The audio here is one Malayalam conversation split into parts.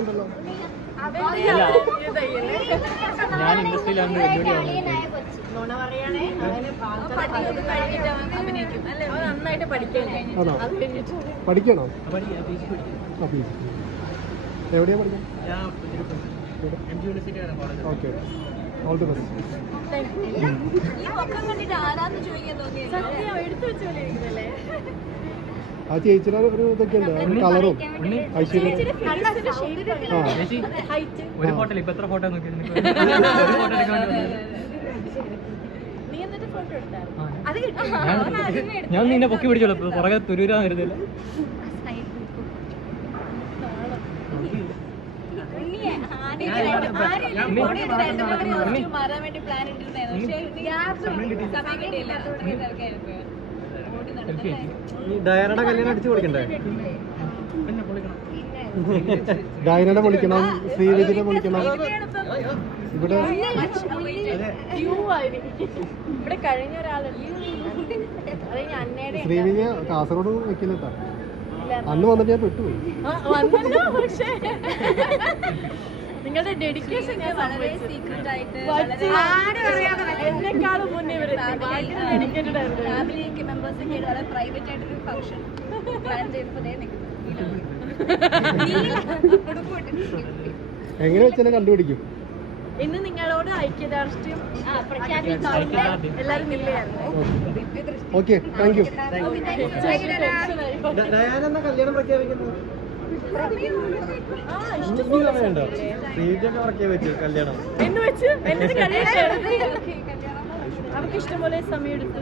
ഉണ്ടല്ലോ. ഞാൻ ഇൻഡസ്ട്രിയിലാണ് പഠിക്കണോ? എവിടെയാ പഠിക്കാൻ? ഓക്കെ ഓൾ ദി ബെസ്റ്റ് ആ ചേച്ചിയുടെ ഒരു ഇതൊക്കെ ഉണ്ട്. കളറും ഐശ്വര്യം. ആ. ഒരു ഫോട്ടോ ഇപ്പൊ എത്ര ഫോട്ടോ. ഞാൻ- നിന്നെ പൊക്കി പിടിച്ചോളൂ. പുറകെ തുരുരാൻ വരുന്നില്ല മാറാൻ വേണ്ടി പ്ലാൻ ഇട്ടിരുന്നായിരുന്നു പക്ഷേ സമയം കിട്ടിയില്ല. അത്രയും തിരക്കായിരുന്നു. നടന്നല്ലേ കല്യാണം അടിച്ചു കൊടുക്കണ്ടേ? പിന്നെ പൊളിക്കണം. ശ്രീവിജിനെ പൊളിക്കണം വിളിക്കണം ഇവിടെ ഇവിടെ കഴിഞ്ഞ ഒരാളല്ലേ ശ്രീവിധിയെ കാസർഗോഡ് വെക്കില്ലട്ടാ അന്ന് വന്നിട്ട് ഞാൻ പെട്ടുപോയി. ആ, വന്നല്ലോ പക്ഷേ. നിങ്ങളുടെ ഡെഡിക്കേഷൻ വളരെ സീക്രട്ട് ആയിട്ട് എന്നെക്കാളും മുന്നേ ഇവർ ഡെഡിക്കേറ്റഡ് ആയിരുന്നു. ഫാമിലി മെമ്പേഴ്സ് ഒക്കെ വളരെ പ്രൈവറ്റ് ആയിട്ടൊരു ഫംഗ്ഷൻ പ്ലാൻ എങ്ങനെ വെച്ചാലും കണ്ടുപിടിക്കും? ഇന്ന് നിങ്ങളോട് ഐക്യദാർഷ്ട്യം. എല്ലാരും ഓക്കെ താങ്ക് യു ഡയാന എന്നാ കല്യാണം പ്രഖ്യാപിക്കുന്നത്? എന്ന് വെച്ച്? കഴിയട്ടെ അവർക്ക് ഇഷ്ടംപോലെ സമയം എടുത്ത്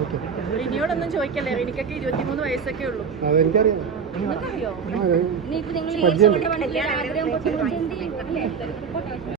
ഓക്കെ. ഇനിയോടൊന്നും ചോദിക്കല്ലേ? എനിക്കൊക്കെ ഇരുപത്തിമൂന്ന് വയസ്സൊക്കെ ഉള്ളൂ. അതെനിക്കറിയാം. നിങ്ങൾക്കറിയോ? നിങ്ങൾ ഈ ആഗ്രഹം